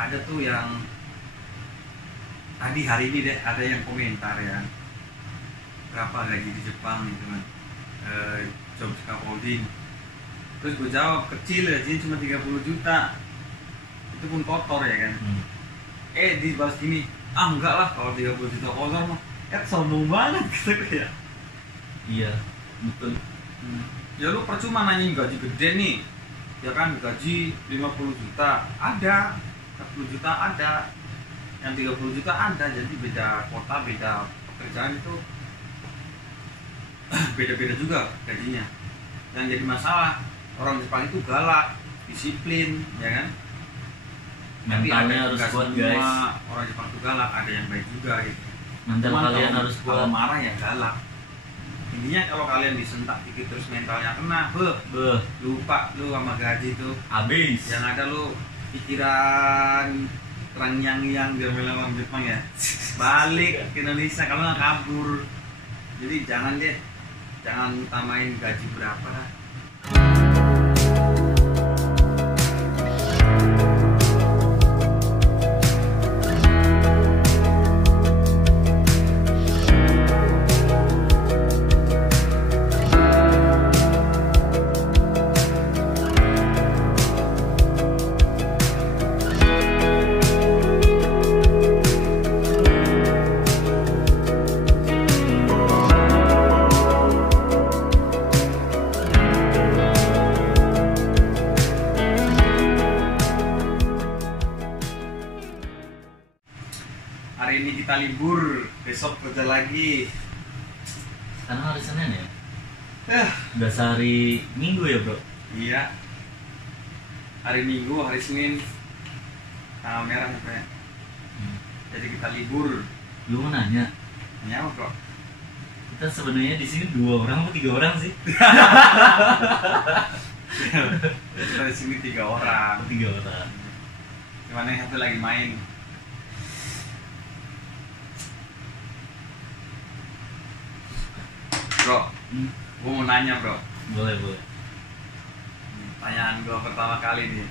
ada tuh yang tadi hari ini deh ada yang komentar ya, berapa gaji di Jepang gitu kan, job scaffolding. Terus gue jawab, kecil gajinya cuma 30 juta, itu pun kotor ya kan. Dibalas gini, enggak lah kalau 30 juta kotor mah, sombong banget gitu ya. Iya betul. Ya lu percuma nanyain gaji gede nih, ya kan, gaji 50 juta ada, 40 juta ada, yang 30 juta ada. Jadi beda kota, beda pekerjaan itu beda-beda juga gajinya. Yang jadi masalah, orang Jepang itu galak, disiplin, ya kan. Mentalnya harus kuat guys. Orang Jepang itu galak, ada yang baik juga gitu. Mental kalian harus kuat. Kalau marah ya galak. Intinya kalau kalian disentak dikit terus mentalnya kena, lupa lu sama gaji tuh habis. Yang ada lu pikiran yang dia orang Jepang ya, balik ke Indonesia kalau nggak kabur. Jadi jangan utamain gaji berapa lah. Hari ini kita libur, besok kerja lagi. Sekarang hari Senin ya? Udah sehari Minggu ya bro? Iya. Hari Minggu, hari Senin tanggal merah pokoknya. Jadi kita libur. Lu mau nanya? Nanya apa bro? Kita sebenarnya di sini 2 orang atau 3 orang sih? Kita di sini 3 orang. 3 orang. Cuman yang satu lagi main. Bro, gue mau nanya bro. Boleh. Pertanyaan gue pertama kali nih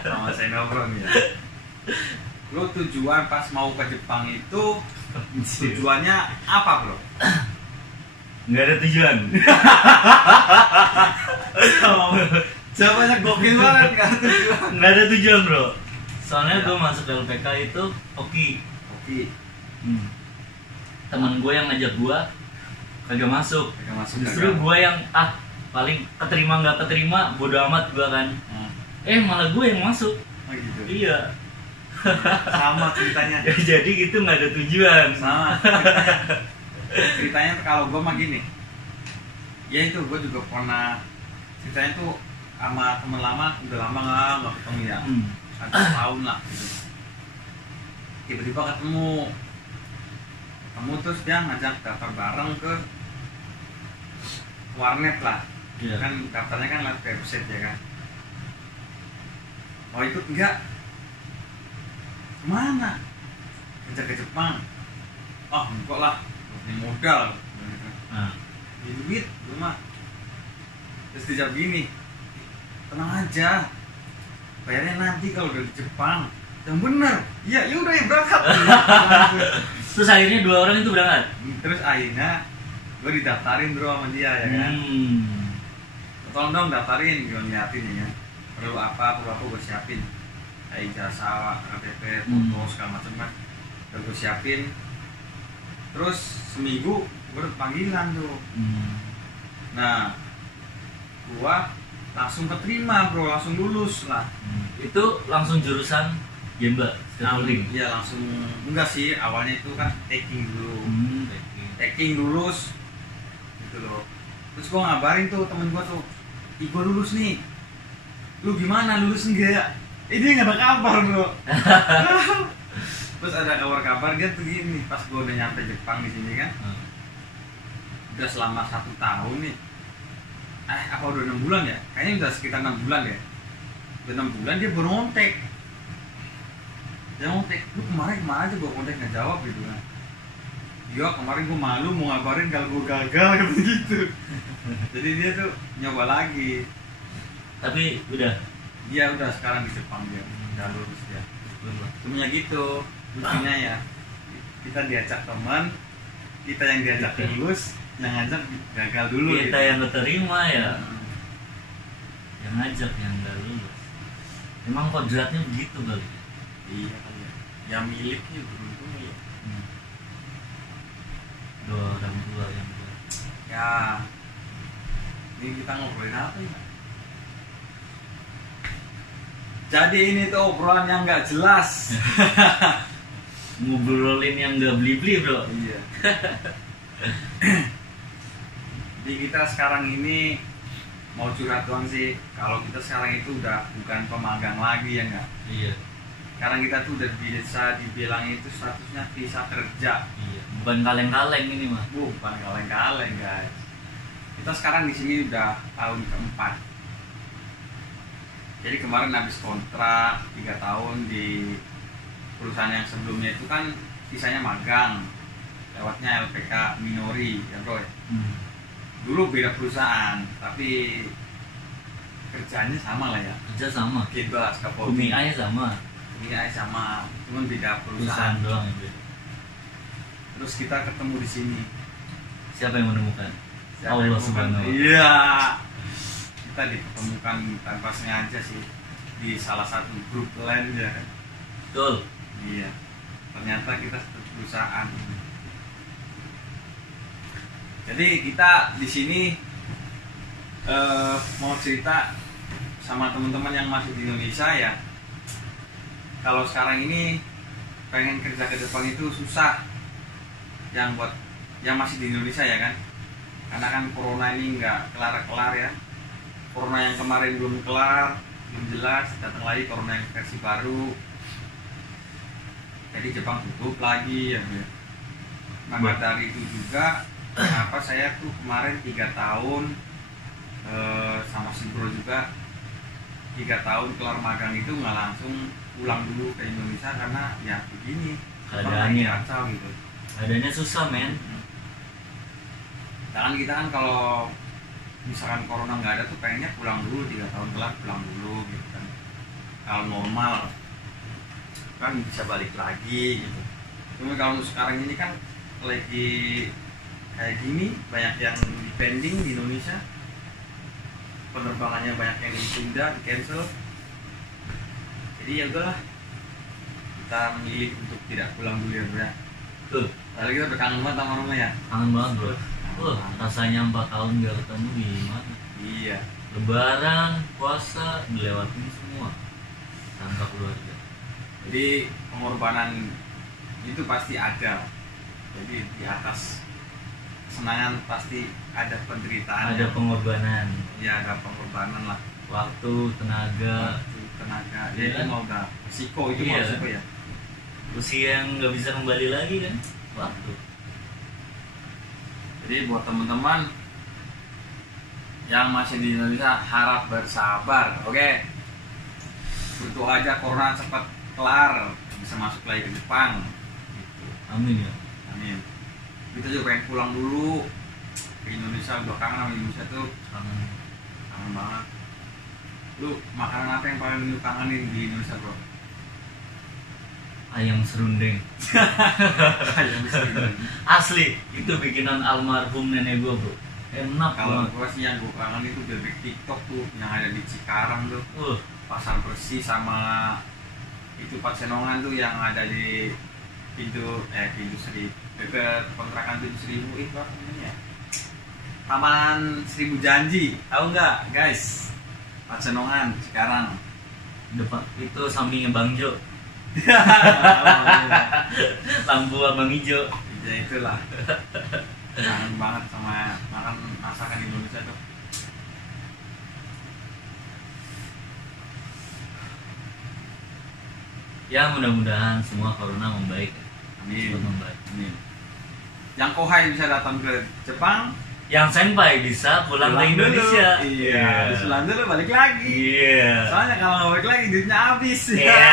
sama saya ngobrol nih ya. Lo tujuan pas mau ke Jepang itu tujuannya apa bro? Nggak ada tujuan. Jawabannya gokil banget, nggak ada tujuan bro. Soalnya gue masuk LPK itu Oki. Teman gue yang ngajak gue kagak masuk. Justru gue yang paling keterima nggak keterima bodo amat gue kan. Malah gue yang masuk. Oh gitu. Iya. Sama ceritanya. Ya, jadi gitu nggak ada tujuan. Sama ceritanya kalau gue mah gini. Ya itu gue juga pernah ceritanya tuh sama temen lama, udah lama nggak ketemu ya. 1 tahun lah gitu. Tiba-tiba ketemu terus dia ngajak daftar bareng ke warnet lah. Kan daftarnya kan lewat website ya kan. Mau ikut enggak? Kemana? Kerja ke Jepang. Enggak lah, punya modal. Di duit rumah. Terus dijawab gini, tenang aja, bayarnya nanti kalau udah di Jepang. Yang bener, ya udah ya berangkat. Terus akhirnya 2 orang itu berangkat. Terus akhirnya gue didaftarin bro sama dia ya kan. Tolong dong daftarin, gue nyiapin ya kan. Perlu apa gue siapin. Kayak ijazah, KTP, foto segala macam kan. Udah gue siapin. Terus seminggu gue panggilan tuh. Nah, gue langsung keterima bro, langsung lulus lah. Itu langsung jurusan Gemba, scaffolding? Iya langsung, enggak sih, awalnya itu kan taking dulu. Taking lulus gitu loh. Terus gue ngabarin tuh temen gue tuh, gue lulus nih, lu gimana, lulus enggak? Ini nggak ada kabar bro. Terus ada kabar dia tuh gini, pas gue udah nyampe Jepang di sini kan, udah selama 1 tahun nih. Apa udah 6 bulan ya? Kayaknya udah sekitar 6 bulan ya. Udah 6 bulan dia baru ngontek. Dia ngontek, lu kemarin aja gue kontak nggak jawab gitu kan. Iya kemarin gue malu mau ngabarin kalau gue gagal gitu. Jadi dia tuh nyoba lagi. Tapi udah? Dia udah sekarang di Jepang dia, udah lulus dia. Cuma gitu lucunya ya, kita diajak teman, kita yang diajak lulus, yang ngajak gagal dulu kita gitu. yang keterima ya yang ngajak yang nggak lulus. Emang kodratnya begitu kali. Iya kali ya, yang miliknya beruntung ya. Dua orang tua yang buat. Ya ini kita ngobrolin apa ya? Jadi ini tuh obrolan yang nggak jelas. Ngobrolin yang nggak beli-beli bro. Iya. Jadi kita sekarang ini mau curhat doang sih. Kalau kita sekarang itu udah bukan pemagang lagi ya nggak. Iya. Sekarang kita tuh udah bisa dibilang itu statusnya visa kerja. Iya. Bukan kaleng-kaleng ini mah. Bukan kaleng-kaleng guys. Kita sekarang di sini udah tahun keempat. Jadi kemarin habis kontrak 3 tahun di perusahaan yang sebelumnya itu kan sisanya magang, lewatnya LPK Minori ya bro. Dulu beda perusahaan tapi kerjanya sama lah ya. Kerja sama. Bebas Bumi Ai sama. Bumi Ai sama, cuman beda Perusahaan perusahaan. doang ya. Terus kita ketemu di sini. Siapa yang menemukan? Siapa Allah yang Subhanahu wa Ta'ala. Iya. Kita ditemukan tanpa sengaja sih di salah satu grup lain ya. Betul. Iya. Ternyata kita satu perusahaan. Jadi kita di sini mau cerita sama teman-teman yang masih di Indonesia ya. Kalau sekarang ini pengen kerja ke Jepang itu susah. Yang buat yang masih di Indonesia ya kan. Karena kan corona ini nggak kelar-kelar ya. Corona yang kemarin belum kelar, belum jelas, datang lagi corona yang versi baru. Jadi Jepang tutup lagi ya. Maka dari itu juga kenapa saya tuh kemarin 3 tahun sama si bro juga 3 tahun kelar magang itu nggak langsung pulang dulu ke Indonesia karena ya begini Keadaannya kacau gitu. Keadaannya susah men. Jangan kita kan kalau misalkan corona nggak ada tuh pengennya pulang dulu 3 tahun kelar pulang dulu gitu kan. Kalau normal kan bisa balik lagi gitu. Cuma kalau sekarang ini kan lagi kayak gini banyak yang pending di Indonesia, penerbangannya banyak yang ditunda, di cancel. Jadi ya udahlah kita memilih untuk tidak pulang dulu ya bro ya. Tuh. Lalu kita udah kangen banget sama rumah ya. Kangen banget bro. Rasanya 4 tahun gak ketemu gimana? Iya. Lebaran, puasa, dilewatin semua tanpa keluarga. Jadi pengorbanan itu pasti ada. Jadi di atas kesenangan pasti ada penderitaan. Ada pengorbanan. Ya ada pengorbanan lah. Waktu, tenaga. Tenaga. Iya Ya kan? itu mau udah risiko itu Iya. mau risiko ya. Usia yang nggak bisa kembali lagi kan? Waktu. Jadi buat teman-teman yang masih di Indonesia harap bersabar, oke? Berdoa aja corona cepat kelar, bisa masuk lagi ke Jepang. Gitu. Amin ya. Amin. Kita juga pengen pulang dulu ke Indonesia, udah kangen sama Indonesia tuh, kangen banget. Lu makanan apa yang paling lu kangenin di Indonesia bro? Ayam serundeng. Ayam serundeng. Asli, itu bikinan almarhum nenek gua bro. Enak Kalau banget. gua sih yang gua kangen itu bebek TikTok tuh, yang ada di Cikarang tuh. Uh, Pasar Bersih sama itu Pacenongan tuh yang ada di pintu Sri dekat kontrakan 7.000 itu apa namanya? Taman 1000 Janji, tahu nggak guys? Pacenongan sekarang. depan itu sampingnya Bang Jo. Lampu abang hijau. Ya itulah. Kangen banget sama makan masakan Indonesia tuh. Ya mudah-mudahan semua corona membaik. Amin. Semua membaik. Amin. Yang Kohai bisa datang ke Jepang, Yang senpai bisa pulang ke Indonesia. Dulu. Iya. Terus pulang dulu balik lagi. Iya. Soalnya kalau nggak balik lagi duitnya habis. Iya.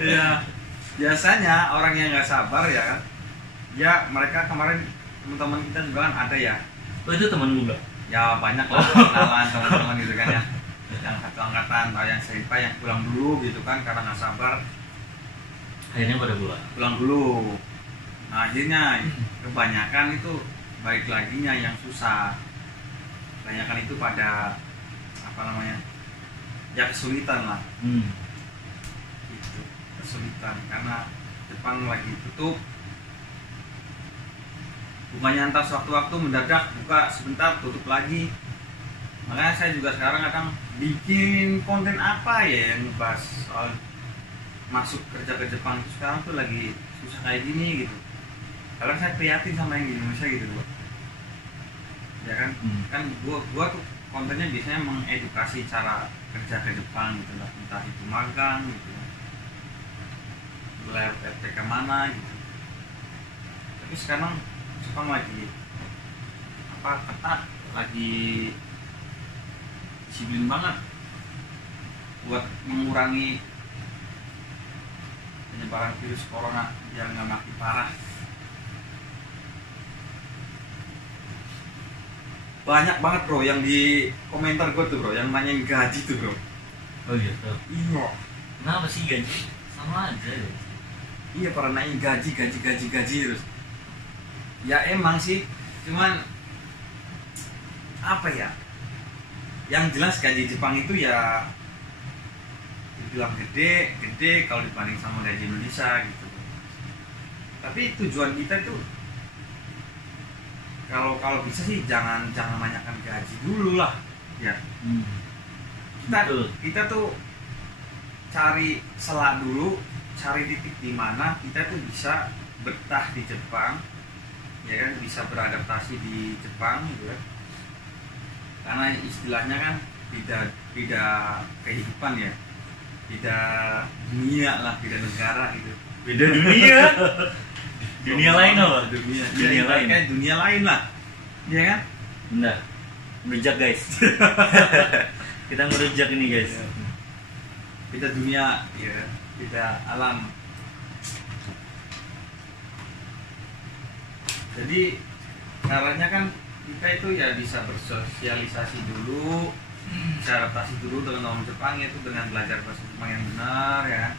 Iya. Biasanya orang yang nggak sabar ya kan. Ya mereka kemarin teman-teman kita juga kan ada ya. Oh itu temen lu bro? Ya banyak lah kenalan teman-teman gitu kan ya. yang satu angkatan atau yang senpai yang pulang dulu gitu kan karena nggak sabar Akhirnya pada pulang dulu. Nah akhirnya kebanyakan itu balik laginya yang susah, kebanyakan itu pada apa namanya ya kesulitan lah. Gitu, kesulitan karena Jepang lagi tutup, bukanya entah sewaktu-waktu mendadak buka sebentar tutup lagi. Makanya saya juga sekarang kadang bikin konten apa ya yang ngebahas soal masuk kerja ke Jepang itu sekarang tuh lagi susah kayak gini gitu. Karena saya prihatin sama yang di Indonesia gitu loh. Ya kan, kan gua tuh kontennya biasanya mengedukasi cara kerja ke Jepang gitu lah, entah itu magang gitu ya, lewat RPK mana gitu. Tapi sekarang Jepang lagi apa ketat, lagi disiplin banget buat mengurangi penyebaran virus corona biar nggak makin parah. Banyak banget bro yang di komentar gue tuh bro yang nanyain gaji tuh bro. Oh gitu. Iya. Kenapa sih gaji? Sama aja ya. Iya, pada nanyain gaji terus. Ya emang sih, cuman apa ya? Yang jelas gaji Jepang itu ya dibilang gede kalau dibanding sama gaji Indonesia gitu. Tapi tujuan kita tuh kalau bisa sih jangan banyakkan gaji dulu lah ya. Kita tuh cari celah dulu, cari titik di mana kita tuh bisa betah di Jepang ya kan, bisa beradaptasi di Jepang gitu kan. Karena istilahnya kan beda kehidupan ya, beda dunia lah, beda negara gitu, beda dunia. Dunia lain apa? Dunia lain. Kayak dunia lain lah, ya kan? Benar. Merujak guys. Kita ngerujak ini guys. Beda dunia, ya, beda alam. Jadi caranya kan kita itu ya bisa bersosialisasi dulu, bisa adaptasi dulu dengan orang Jepang, itu dengan belajar bahasa Jepang yang benar ya.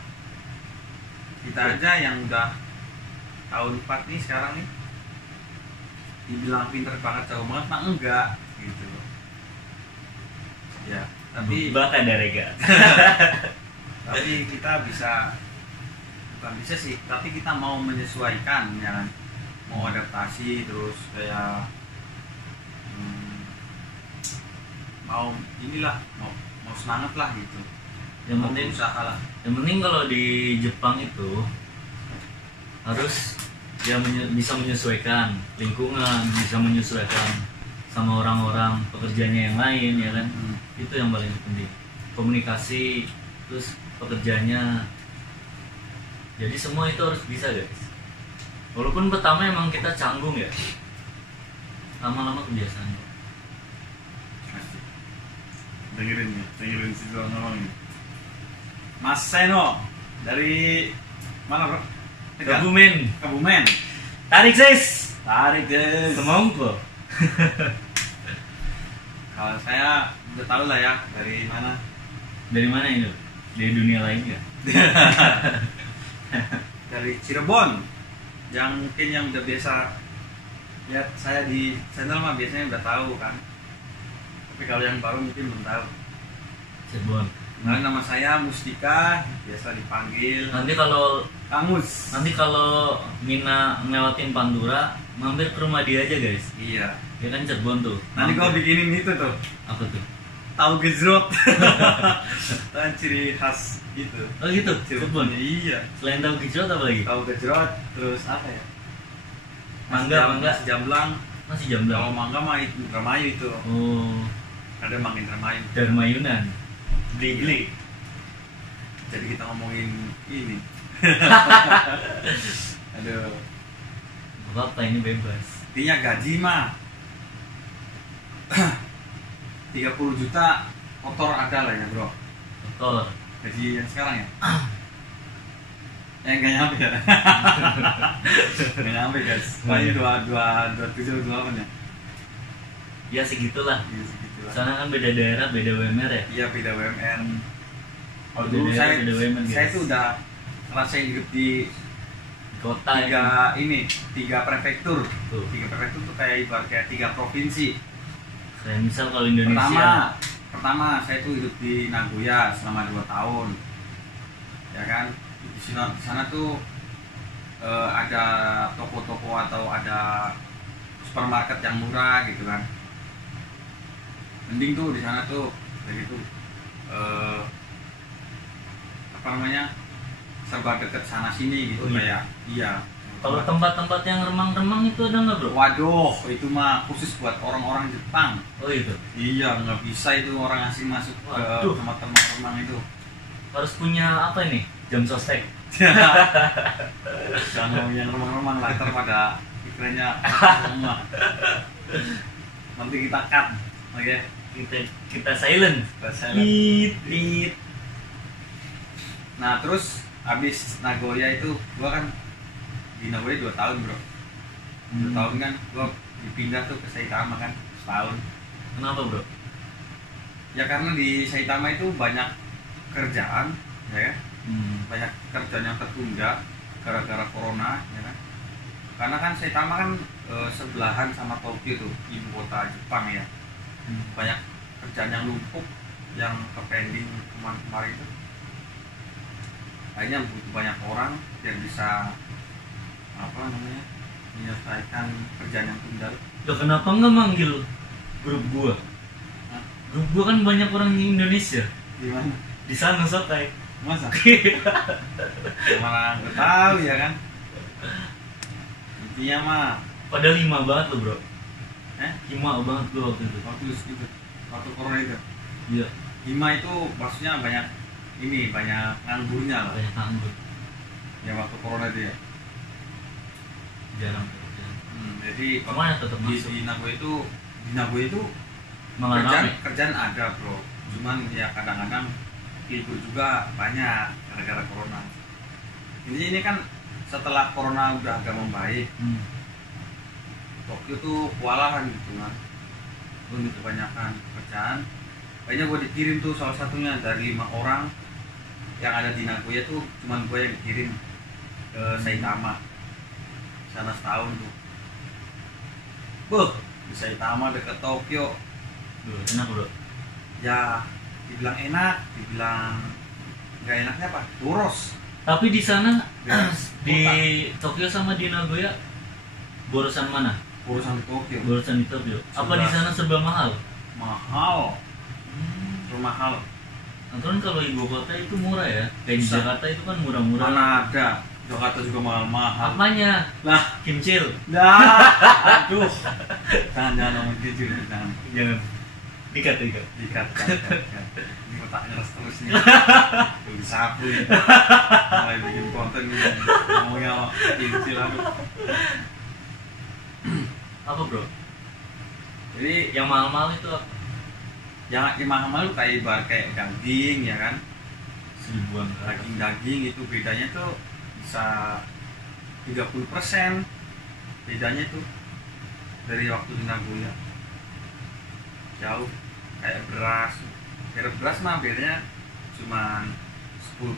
Kita aja yang udah tahun 4 nih sekarang nih dibilang pinter banget, jauh banget, mah enggak gitu ya. Tapi bahkan Rega. Tapi kita bukan bisa sih, tapi kita mau menyesuaikan ya kan, mau adaptasi terus kayak mau inilah, mau semangat lah gitu. Yang penting usaha lah. Yang penting kalau di Jepang itu harus dia bisa menyesuaikan lingkungan, bisa menyesuaikan sama orang-orang pekerjaannya yang lain ya kan. Itu yang paling penting, komunikasi terus pekerjaannya. Jadi semua itu harus bisa guys. Walaupun pertama emang kita canggung ya, lama-lama kebiasaan. Dengerin si Zul ngomong ini. Mas Seno dari mana bro? Kebumen. Tarik sis. Semongko. Kalau saya udah tahu lah ya dari mana. Dari mana ini? Dari dunia lain ya? Dari Cirebon. Yang mungkin yang udah biasa lihat saya di channel mah biasanya udah tahu kan. Tapi kalau yang baru mungkin belum tahu. Cirebon. Nah, nama saya Mustika, biasa dipanggil Nanti kalau Kangus. Nanti kalau Mina ngelewatin Pantura, mampir ke rumah dia aja guys. Iya. Dia kan Cirebon tuh. Nanti gua bikinin itu tuh. Apa tuh? Tahu gejrot. Kan ciri khas gitu. Oh gitu. Cirebon. Iya. Selain tahu gejrot apa lagi? Tahu gejrot, terus apa ya? Mangga. Nasi jamblang. Nasi jamblang. Kalau mangga mah itu Indramayu itu. Oh. Ada Mang Indramayu. Darmayunan. Beli. Jadi kita ngomongin ini. Aduh. Apa ini bebas. Intinya gaji mah 30 juta kotor ada lah ya bro. Kotor. Gaji yang sekarang ya. Nggak nyampe ya. Nggak nyampe guys. Paling 27 28 ya. Ya segitulah. Iya segitu. lah. Sana kan beda daerah, beda UMR ya? Iya, beda UMR. Kalau Beda dulu daerah, saya beda UMR, saya guys. tuh udah ngerasain hidup di Kota ya. tiga prefektur. Tuh. Tiga prefektur tuh kayak ibarat kayak tiga provinsi. Kayak misal kalau Indonesia. Pertama saya tuh hidup di Nagoya selama 2 tahun. Ya kan? Di sana tuh ada toko-toko atau ada supermarket yang murah gitu kan. Mending tuh di sana tuh kayak gitu. Apa namanya? Serba deket sana sini gitu. Oh, iya. Kayak iya. Kalau tempat-tempat yang remang-remang itu ada nggak, bro? Waduh, itu mah khusus buat orang-orang Jepang. Oh itu. Iya, nggak bisa itu orang asing masuk ke Waduh. tempat-tempat remang itu. Harus punya apa ini? Jam sostek. Jangan yang remang-remang lah, ntar pada pikirannya remang. Nanti kita cut, oke? Kita silent. Tit. Nah, terus abis Nagoya itu gua kan di Nagoya 2 tahun, bro. 2 tahun kan gua dipindah tuh ke Saitama kan setahun. Kenapa, bro? Ya karena di Saitama itu banyak kerjaan, ya kan? Banyak kerjaan yang tertunda gara-gara corona, ya kan? Karena kan Saitama kan sebelahan sama Tokyo tuh, ibu kota Jepang ya. Banyak kerjaan yang numpuk, yang pending kemarin itu. Akhirnya butuh banyak orang biar bisa apa namanya menyelesaikan kerjaan yang tunda. Loh, kenapa nggak manggil grup gua? Hah? Grup gua kan banyak orang di Indonesia. Gimana? Di sana sokai. Masa? Malah nggak tahu ya kan? Intinya mah Padahal 5 banget lo, bro. 5 banget gua waktu itu. waktu corona itu. Iya, Hima itu maksudnya banyak nganggurnya lah. banyak nganggur. Ya waktu corona itu ya. Jarang kerja. Jadi Kemana tetap di masuk? Nagoya itu Malah rame. kerjaan ada, bro. Cuman ya kadang-kadang libur juga banyak gara-gara corona. Ini kan setelah corona udah agak membaik, Tokyo tuh kewalahan gitu kan. Untuk kebanyakan pekerjaan. Kayaknya gue dikirim tuh salah satunya dari 5 orang yang ada di Nagoya tuh cuman gue yang dikirim ke Saitama. Sana setahun tuh. Di Saitama dekat Tokyo. Duh, enak, bro. Ya, dibilang enak, dibilang nggak enaknya apa? Boros. Tapi di sana Ya, di Tokyo sama di Nagoya borosan mana? Borosan di Tokyo. Borosan di Tokyo. Apa di Sebelas. sana serba mahal? Mahal, mahal. Aturan kalau ibu kota itu murah ya. Kayak di Bisa. Jakarta itu kan murah-murah. Mana ada? Jakarta juga mahal-mahal. Apanya? Lah, Kimcil. aduh. Jangan ngomong jujur, jangan. Jangan. Dikat. Dikat. Ini otak ngeres terus nih. Tuh disapu nih. Mulai bikin konten nih. Ngomongnya kecil aduh. Apa, bro? Jadi Yang mahal-mahal itu apa? yang mahal-mahal kayak ibarat kayak daging ya kan. Seribuan. Daging itu bedanya tuh bisa 30% bedanya tuh dari waktu di Nagoya. Jauh. Kayak beras mah bedanya cuma 10%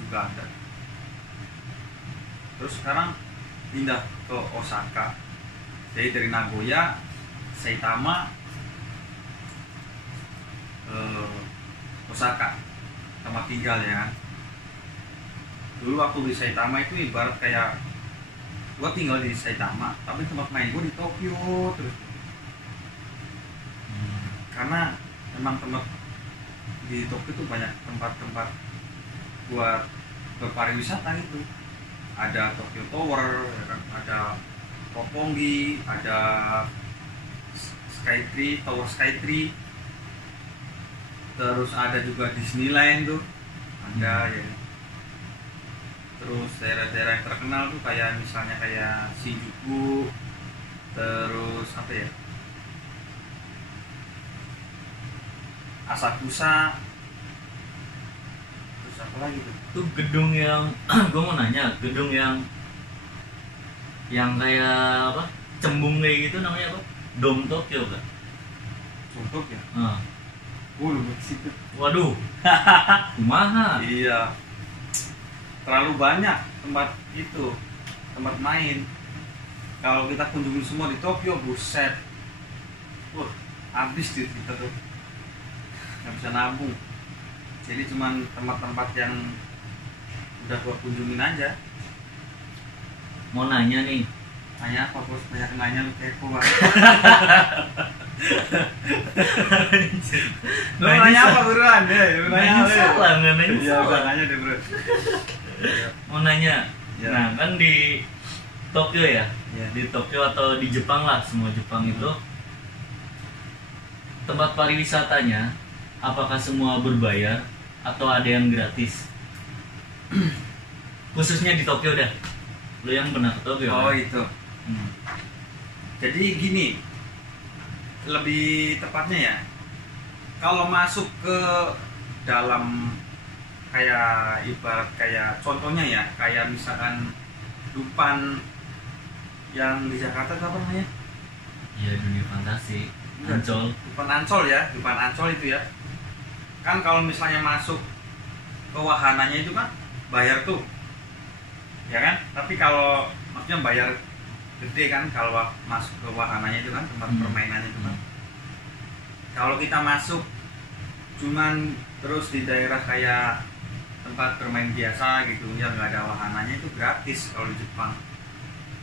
juga ada. Terus sekarang pindah ke Osaka. Jadi dari Nagoya, Saitama, Osaka tempat tinggal ya kan. Dulu waktu di Saitama itu ibarat kayak gua tinggal di Saitama tapi tempat main gua di Tokyo terus. Karena memang tempat di Tokyo itu banyak tempat-tempat buat berpariwisata gitu. Ada Tokyo Tower ya kan? Ada Roppongi, ada Skytree, Tower Skytree. Terus ada juga Disneyland tuh, ada ya. Terus daerah-daerah yang terkenal tuh kayak misalnya kayak Shinjuku, terus apa ya, Asakusa, terus apa lagi tuh? Itu gedung yang gue mau nanya, gedung yang kayak apa? Cembung kayak gitu namanya apa? Dom Tokyo kan? contoh ya. Lu ke situ. Waduh. Kumaha? Iya. Terlalu banyak tempat main. Kalau kita kunjungi semua di Tokyo, buset. Wah, habis duit kita tuh. Nggak bisa nabung. Jadi cuman tempat-tempat yang udah gua kunjungin aja. Mau nanya nih. Nanya apa bos? Banyak nanya lu kepo banget. Lu nanya apa buruan ya? Lu Nanya salah, nggak nanya Iya, salah. nanya deh bro. Mau nanya. Ya. Nah, kan di Tokyo ya. Ya. Di Tokyo atau di Jepang lah, semua Jepang itu tempat pariwisatanya apakah semua berbayar atau ada yang gratis? Khususnya di Tokyo dah. Lu yang pernah ke Tokyo Oh kan? itu. Jadi gini, lebih tepatnya ya, kalau masuk ke dalam kayak ibarat kayak contohnya ya, kayak misalkan Dupan yang di Jakarta itu apa namanya? Iya, dunia fantasi. Ancol. Dupan Ancol ya, Dupan Ancol itu ya. Kan kalau misalnya masuk ke wahananya itu kan bayar tuh, ya kan? Tapi kalau maksudnya bayar gede kan kalau masuk ke wahananya itu kan, tempat permainannya itu kan. Kalau kita masuk cuman terus di daerah kayak tempat bermain biasa gitu yang nggak ada wahananya, itu gratis kalau di Jepang.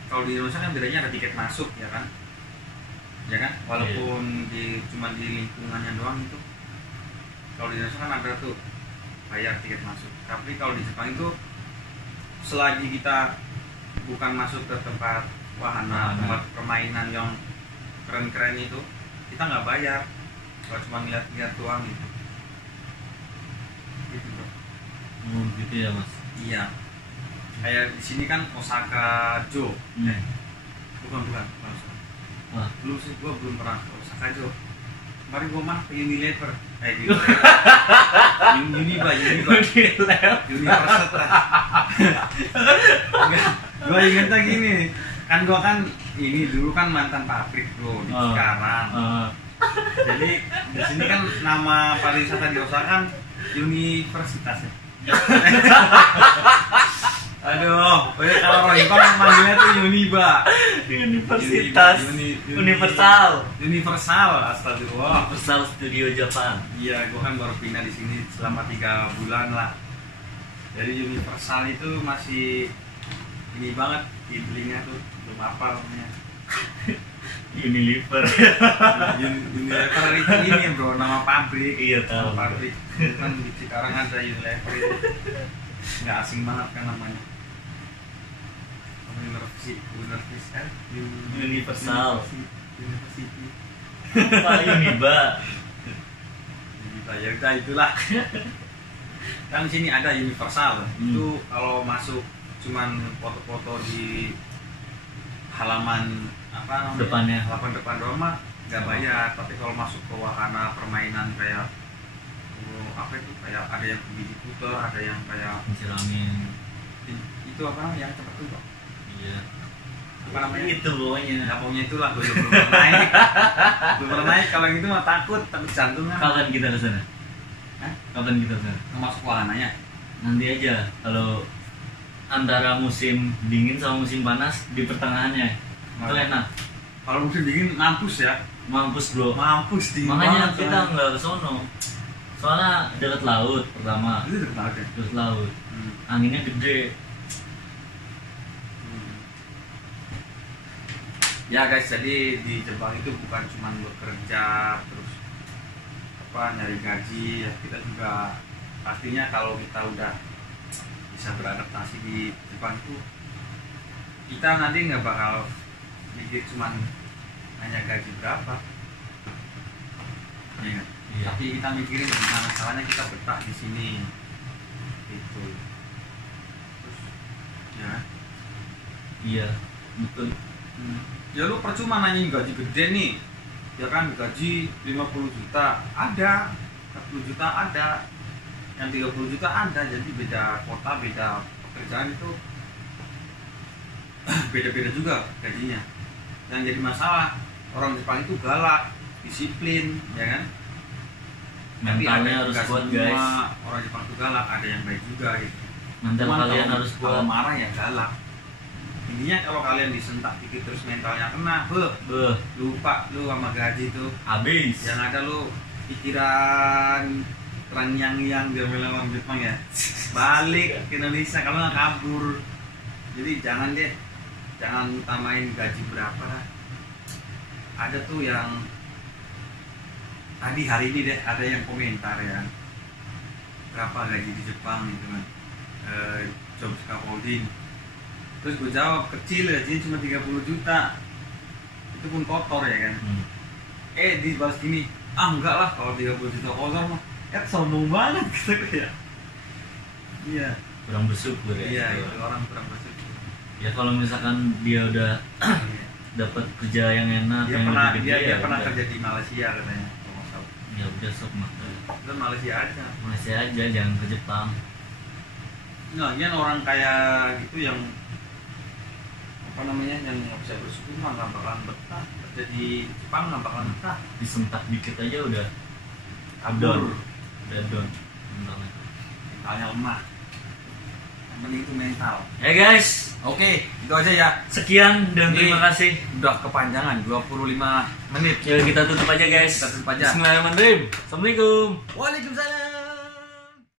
Kalau di Indonesia kan bedanya ada tiket masuk ya kan, walaupun cuma di lingkungannya doang itu. Kalau di Indonesia kan ada tuh bayar tiket masuk, tapi kalau di Jepang itu selagi kita bukan masuk ke tempat wahana, tempat permainan yang keren-keren itu, kita nggak bayar. Kalau cuma lihat-lihat doang gitu. Gitu bro. Oh gitu ya mas. Iya. Kayak di sini kan Osaka Jo. Bukan. Wah. Belum sih, gua belum pernah ke Osaka Jo. Mari gua mah ke Unilever. Gitu. Universal. Gua ingetnya gini. Kan gua kan ini dulu kan mantan pabrik bro di Cikarang. Jadi di sini kan nama pariwisata di Osaka kan Universitas ya. Aduh, kalau Roycon manggilnya tuh Uniba. Universitas. Universal. Astagfirullah. Universal Studio Japan. Iya, gua kan baru pindah di sini selama 3 bulan lah. Jadi Universal itu masih ini banget di telinga tuh, belum hafal namanya. Unilever. Unilever itu ini bro, nama pabrik. Iya tahu. Nama pabrik. Kan di Cikarang ada Unilever itu. Nggak asing banget kan namanya. Universal. University. Pak Uniba. Ya udah itulah. Kan di sini ada Universal. Itu kalau masuk cuman foto-foto di halaman apa namanya? Depannya. Halaman depan rumah nggak bayar. Tapi kalau masuk ke wahana permainan kayak apa itu, kayak ada yang gigi puter, ada yang kayak Menciramin. itu apa yang cepat tuh kok? Iya. Apa namanya? Itu pokoknya. Ya pokoknya itulah, gue belum pernah naik. Belum pernah naik, kalau yang itu mah takut jantung kan. Kapan kita ke sana? Kapan kita ke sana? Masuk wahananya. Nanti aja, kalau antara musim dingin sama musim panas di pertengahannya. Itu enak. Kalau musim dingin mampus ya. Mampus bro. Mampus dingin. Makanya banget, kita nggak ke sono. Soalnya dekat laut pertama. itu dekat banget ya. Dekat laut. Anginnya gede. Ya guys, jadi di Jepang itu bukan cuma bekerja terus apa nyari gaji ya, kita juga pastinya kalau kita udah bisa beradaptasi di Jepang itu, kita nanti nggak bakal mikir cuman hanya gaji berapa ya, Iya. tapi kita mikirin gimana caranya kita betah di sini gitu. Terus ya Iya, betul. Ya lu percuma nanyain gaji gede nih, ya kan, gaji 50 juta ada, 40 juta ada, yang 30 juta ada. Jadi beda kota, beda pekerjaan itu beda-beda juga gajinya. Yang jadi masalah, orang Jepang itu galak. disiplin, ya kan? Mentalnya harus nggak kuat semua guys. orang Jepang tuh galak, ada yang baik juga gitu. Mental Cuman kalian kalau- harus kalau kuat. marah ya galak. Intinya kalau kalian disentak dikit terus mentalnya kena, Beh, lupa lu sama gaji tuh. habis. Yang ada lu pikiran yang dia bilang orang Jepang ya, balik ke Indonesia kalau nggak kabur. Jadi jangan utamain gaji berapa lah. Ada tuh yang tadi hari ini deh ada yang komentar ya, berapa gaji di Jepang gitu kan, job scaffolding. Terus gue jawab, kecil gajinya cuma 30 juta, itu pun kotor ya kan. Dibalas gini, enggak lah kalau 30 juta kotor mah, ya sombong banget gitu ya. Iya. Kurang bersyukur ya. Iya, gitu. itu orang kurang bersyukur. Ya kalau misalkan dia udah Iya. dapat kerja yang enak, Dia yang pernah lebih gede, dia ya pernah udah. kerja di Malaysia katanya. Kalau nggak salah. Ya udah sok makan. Udah Malaysia aja. Malaysia aja, jangan ke Jepang. Nah, ini orang kayak gitu yang apa namanya, yang nggak bisa bersyukur mah nggak bakalan betah. Kerja di Jepang nggak bakalan betah. Disentak dikit aja udah Kabur. udah down mentalnya. Mentalnya lemah. Yang penting itu mental. Ya guys, Oke, itu aja ya. sekian dan Ini terima kasih. Udah kepanjangan 25 menit. Ya kita tutup aja guys. Kita tutup aja. Bismillahirrahmanirrahim. Assalamualaikum. Waalaikumsalam.